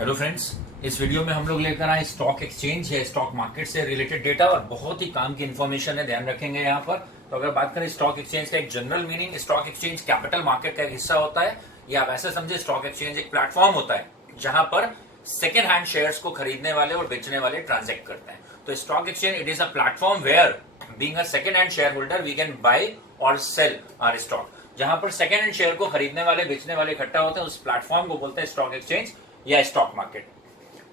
Hello friends, इस video में हम लोग लेकर आए स्टॉक एक्सचेंज है, स्टॉक मार्केट से रिलेटेड डेटा और बहुत ही काम की इन्फॉर्मेशन है, ध्यान रखेंगे यहाँ पर। तो अगर बात करें स्टॉक एक्सचेंज का एक general meaning, stock exchange capital market का एक हिस्सा होता है, या आप ऐसे समझे स्टॉक एक्सचेंज एक प्लेटफॉर्म होता है जहां पर सेकेंड हैंड शेयर्स को खरीदने वाले और बेचने वाले ट्रांजेक्ट करते हैं। तो stock exchange it is a platform where being a second hand share holder we can buy और सेल आवर स्टॉक। जहां पर सेकेंड हैंड शेयर को खरीदने वाले बेचने वाले इकट्ठा होते हैं, उस प्लेटफॉर्म को बोलते हैं स्टॉक एक्सचेंज या स्टॉक मार्केट।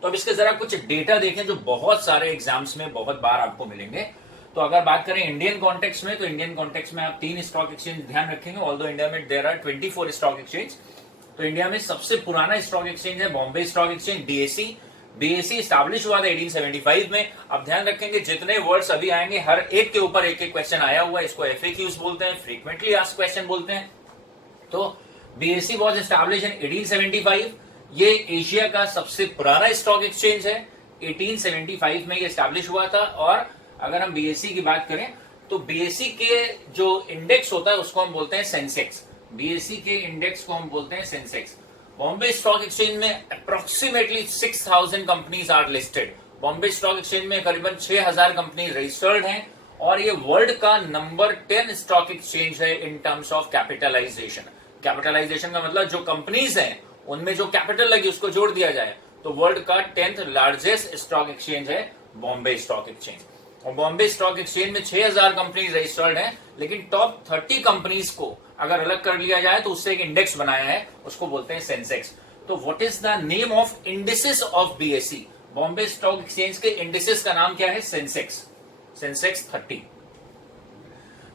तो अब इसके जरा कुछ डेटा देखें जो बहुत सारे एग्जाम्स में बहुत बार आपको मिलेंगे। तो अगर बात करें इंडियन कॉन्टेक्स्ट में, तो इंडियन कॉन्टेक्स्ट में आप 3 स्टॉक एक्सचेंज ध्यान रखेंगे। ऑल्दो इंडिया में देयर आर 24 स्टॉक एक्सचेंज। तो इंडिया में सबसे पुराना स्टॉक एक्सचेंज है Bombay stock exchange, BSE. BSE establish हुआ था 1875 में। अब ध्यान रखेंगे जितने वर्ड्स अभी आएंगे हर एक के ऊपर एक एक क्वेश्चन आया हुआ है। इसको एफएक्यूज बोलते हैं, फ्रीक्वेंटली आस्क्ड क्वेश्चन बोलते हैं। तो बीएसई वाज एस्टैब्लिश इन 1875। ये एशिया का सबसे पुराना स्टॉक एक्सचेंज है। 1875 में ये एस्टैब्लिश हुआ था। और अगर हम बीएसई की बात करें तो बीएसई के जो इंडेक्स होता है उसको हम बोलते हैं सेंसेक्स। बीएसई के इंडेक्स को हम बोलते हैं सेंसेक्स। बॉम्बे स्टॉक एक्सचेंज में approximately 6000 companies are listed. Bombay stock exchange में करीबन 6000 कंपनी रजिस्टर्ड हैं और ये वर्ल्ड का नंबर 10 स्टॉक एक्सचेंज है in terms of capitalisation. Capitalisation का मतलब जो कंपनीज हैं उनमें जो कैपिटल लगी उसको जोड़ दिया जाए, तो वर्ल्ड का 10th लार्जेस्ट स्टॉक एक्सचेंज है बॉम्बे स्टॉक एक्सचेंज। और बॉम्बे स्टॉक एक्सचेंज में 6000 कंपनीज रजिस्टर्ड हैं, लेकिन टॉप 30 कंपनीज को अगर अलग कर लिया जाए तो उससे एक इंडेक्स बनाया है, उसको बोलते हैं सेंसेक्स। तो what is the name of indices of BSE? Bombay stock exchange के इंडिसेस का नाम क्या है? Sensex, Sensex 30।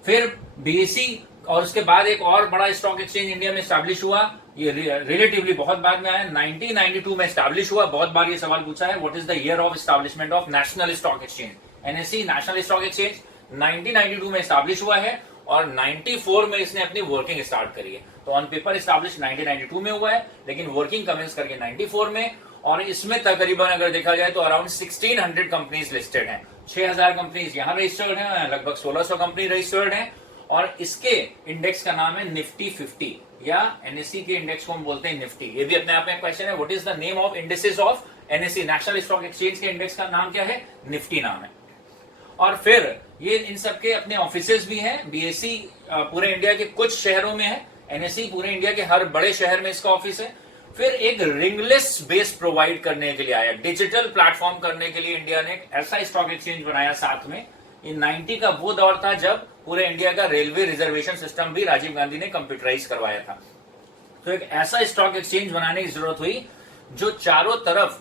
फिर बीएसई और उसके बाद एक और बड़ा स्टॉक एक्सचेंज इंडिया में स्टैब्लिश हुआ, ये रिलेटिवली बहुत बाद में आया, 1992 में स्टैब्लिश हुआ। बहुत बार ये सवाल पूछा है, what is the year of establishment of national stock exchange? NSE national stock exchange 1992 में स्टैब्लिश हुआ है और 94 में इसने अपनी वर्किंग स्टार्ट करी है। तो ऑन पेपर स्टैब्लिश 1992 में हुआ है, लेकिन वर्किंग कमेंस करके 94 में। और इसमें तकरीबन अगर देखा जाए तो अराउंड 1600 कंपनीज लिस्टेड हैं। 6000 कंपनीज यहां रजिस्टर्ड हैं, लगभग 1600 कंपनी रजिस्टर्ड हैं। और इसके इंडेक्स का नाम है निफ्टी 50 या एनएसई के इंडेक्स को हम बोलते हैं निफ्टी। ये भी अपने आप में क्वेश्चन है, what is the name of indexes of NSE? National stock exchange के इंडेक्स का नाम क्या है? निफ्टी नाम है। और फिर ये इन सबके अपने ऑफिसेज भी हैं। बीएसई पूरे इंडिया के कुछ शहरों में है, एनएसई पूरे इंडिया के हर बड़े शहर में इसका ऑफिस है। फिर एक रिंगलेस बेस प्रोवाइड करने के लिए आया, डिजिटल प्लेटफॉर्म करने के लिए इंडिया ने एक ऐसा स्टॉक एक्सचेंज बनाया साथ में। इन 90 का वो दौर था जब पूरे इंडिया का रेलवे रिजर्वेशन सिस्टम भी राजीव गांधी ने कंप्यूटराइज करवाया था। तो एक ऐसा स्टॉक एक्सचेंज बनाने की जरूरत हुई जो चारों तरफ,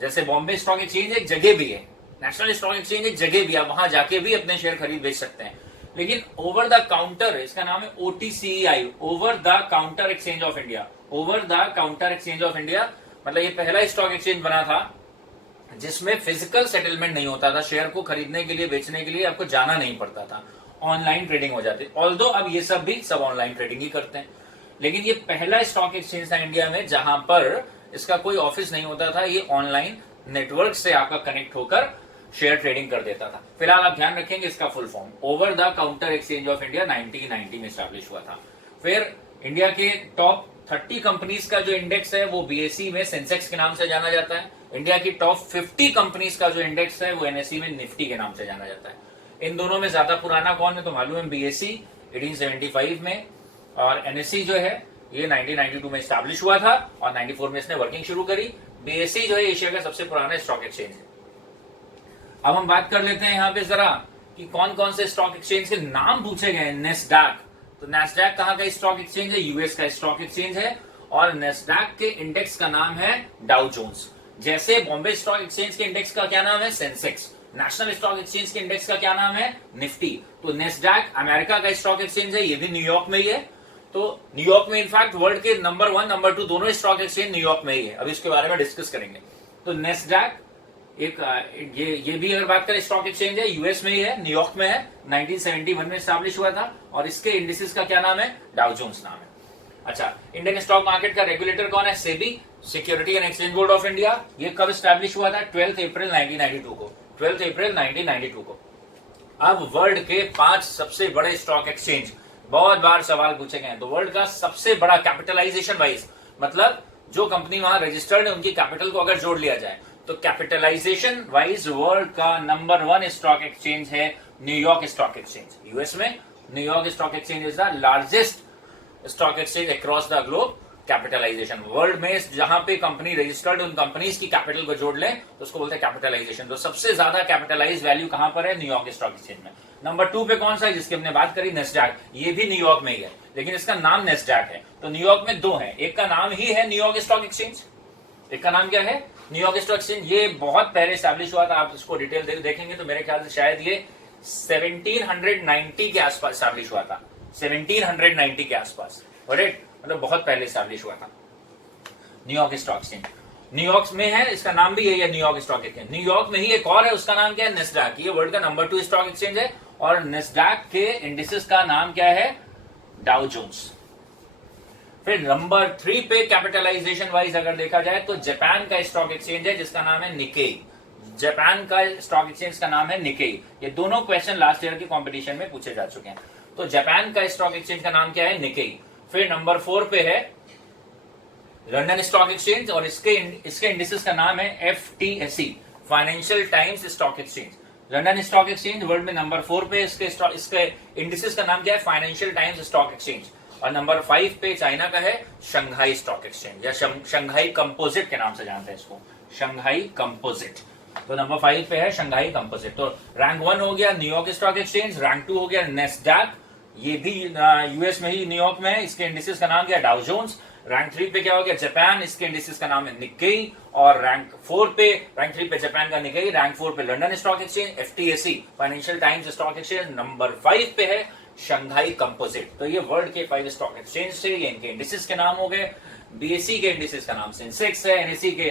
जैसे बॉम्बे स्टॉक एक्सचेंज एक जगह भी है, नेशनल स्टॉक एक्सचेंज एक जगह भी है, वहां जाके भी अपने शेयर खरीद बेच सकते हैं। लेकिन ओवर द काउंटर, इसका नाम है OTCI, over the counter exchange of India. Over the counter exchange of India मतलब ये पहला स्टॉक एक्सचेंज बना था जिसमें फिजिकल सेटलमेंट नहीं होता था। शेयर को खरीदने के लिए बेचने के लिए आपको जाना नहीं पड़ता था, ऑनलाइन ट्रेडिंग हो जाती। ऑल्दो अब ये सब भी सब ऑनलाइन ट्रेडिंग ही करते हैं, लेकिन ये पहला स्टॉक एक्सचेंज था इंडिया में जहां पर इसका कोई ऑफिस नहीं होता था। ये ऑनलाइन नेटवर्क से आपका कनेक्ट होकर शेयर ट्रेडिंग कर देता था। फिलहाल आप ध्यान रखेंगे इसका full form, over the counter exchange of India 1990 में स्टैब्लिश हुआ था। फिर इंडिया के टॉप 30 कंपनीज का जो इंडेक्स है वो बीएसई में सेंसेक्स के नाम से जाना जाता है। इंडिया की टॉप 50 कंपनीज का जो इंडेक्स है वो एनएसई में निफ्टी के नाम से जाना जाता है। इन दोनों में ज्यादा पुराना कौन है तो मालूम है, बीएसई 1875 में, और एनएसई जो है ये 1992 में स्टैब्लिश हुआ था और 94 में इसने वर्किंग शुरू करी। बीएसई जो है एशिया का सबसे पुराना स्टॉक एक्सचेंज है। अब हम बात कर लेते हैं यहाँ पे जरा कि कौन कौन से स्टॉक एक्सचेंज के नाम पूछे गए। नेस्डैक, तो नेस्डैक कहाँ का स्टॉक एक्सचेंज है? यूएस का स्टॉक एक्सचेंज है और नेस्डैक के इंडेक्स का नाम है डाउ जोन्स। जैसे बॉम्बे स्टॉक एक्सचेंज के इंडेक्स का क्या नाम है? सेंसेक्स। नेशनल स्टॉक एक्सचेंज के इंडेक्स का क्या नाम है? निफ्टी। तो नेस्डैक अमेरिका का स्टॉक एक्सचेंज है, ये भी न्यूयॉर्क में ही है। तो न्यूयॉर्क में इनफैक्ट वर्ल्ड के नंबर 1 नंबर 2 दोनों स्टॉक एक्सचेंज न्यूयॉर्क में ही है। अभी इसके बारे में डिस्कस करेंगे। तो नेस्डैक एक ये भी अगर बात करें स्टॉक एक्सचेंज है, यूएस में ही है, न्यूयॉर्क में है, 1971 में स्टैब्लिश हुआ था और इसके इंडिसेस का क्या नाम है? डाउ जोन्स नाम है। अच्छा, इंडियन स्टॉक मार्केट का रेगुलेटर कौन है? SEBI, security and exchange board of India. ये कब स्टैब्लिश हुआ था? 12 अप्रैल 1992 को। 12 अप्रैल 1992 को। अब वर्ल्ड के 5 सबसे बड़े स्टॉक एक्सचेंज, बहुत बार सवाल पूछे गए हैं। तो वर्ल्ड का सबसे बड़ा कैपिटलाइजेशन वाइज मतलब जो कंपनी वहां रजिस्टर्ड है उनकी कैपिटल को अगर जोड़ लिया जाए तो कैपिटलाइजेशन वाइज वर्ल्ड का नंबर 1 स्टॉक एक्सचेंज है न्यूयॉर्क स्टॉक एक्सचेंज। यूएस में New York stock exchange is the largest stock exchange across the globe. Capitalisation world में जहां पे कंपनी रजिस्टर्ड उन कंपनीज की कैपिटल को जोड़ लें तो उसको बोलते हैं कैपिटलाइजेशन। तो सबसे ज्यादा कैपिटलाइज वैल्यू कहां पर है? न्यूयॉर्क स्टॉक एक्सचेंज में। नंबर 2 पे कौन सा है जिसकी हमने बात करी? नेस्डैक। ये भी न्यूयॉर्क में ही है लेकिन इसका नाम नेस्डैक है। तो न्यूयॉर्क में 2 है, एक का नाम ही है न्यूयॉर्क स्टॉक एक्सचेंज, एक का नाम क्या है? New York stock exchange. ये बहुत पहले स्टैब्लिश हुआ था। आप इसको डिटेल देखेंगे तो मेरे ख्याल से शायद ये 1790 के आसपास स्टैब्लिश हुआ था, 1790 के आसपास, राइट, मतलब बहुत पहले स्टैब्लिश हुआ था न्यूयॉर्क स्टॉक एक्सचेंज। न्यूयॉर्क में है, इसका नाम भी यही है न्यूयॉर्क स्टॉक एक्सचेंज। न्यूयॉर्क में ही एक और है, उसका नाम क्या है? नेस्डैक। ये वर्ल्ड का नंबर 2 स्टॉक एक्सचेंज है और नेस्डैक के इंडिसेस का नाम क्या है? Dow Jones. फिर नंबर 3 पे कैपिटलाइजेशन वाइज अगर देखा जाए तो जापान का स्टॉक एक्सचेंज है जिसका नाम है निकेई। जापान का स्टॉक एक्सचेंज का नाम है निकेई। ये दोनों क्वेश्चन लास्ट ईयर के कंपटीशन में पूछे जा चुके हैं। तो जापान का स्टॉक एक्सचेंज का नाम क्या है? निकेई। फिर नंबर 4 पे है लंदन स्टॉक एक्सचेंज और इसके इंडिसेस का नाम है FTSE, financial times stock exchange. London stock exchange world में नंबर 4 पे, इसके इंडिसेस का नाम क्या है? Financial times stock exchange. और नंबर 5 पे चाइना का है शंघाई स्टॉक एक्सचेंज या शंघाई कंपोजिट के नाम से जानते हैं इसको, शंघाई कंपोजिट। तो नंबर 5 पे है शंघाई कंपोजिट। तो रैंक 1 हो गया न्यूयॉर्क स्टॉक एक्सचेंज, रैंक 2 हो गया नेस्डैक, ये भी यूएस में ही न्यूयॉर्क में है, इसके इंडिसेस का नाम क्या है? Dow Jones. रैंक 3 पे क्या हो गया? जापान, इसके इंडिसेस का नाम है निकेई। और रैंक 3 पे जापान का निकेई, रैंक 4 पे London stock exchange, FTSE financial times stock exchange. Number 5 पे है शंघाई कंपोजिट। तो ये वर्ल्ड के 5 स्टॉक एक्सचेंज थे, ये इनके इंडिसेस के नाम हो गए। BSE के इंडिसेस का नाम सेंसेक्स है, NSE के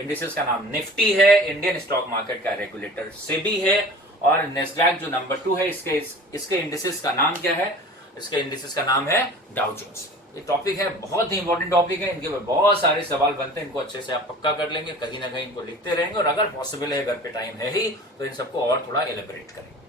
इंडिसेस का नाम निफ्टी है, इंडियन स्टॉक मार्केट का रेगुलेटर सेबी है। और नेस्डैक जो नंबर 2 है, इसके इंडिसेस का नाम क्या है? इसके इंडिसेस का नाम है डाउ जोन्स। ये टॉपिक है, बहुत ही इंपॉर्टेंट टॉपिक है, इनके ऊपर बहुत सारे सवाल बनते हैं, इनको अच्छे से आप पक्का कर लेंगे, कहीं ना कहीं इनको लिखते रहेंगे और अगर पॉसिबल है, घर पे टाइम है ही, तो इन सबको और थोड़ा एलिब्रेट करेंगे।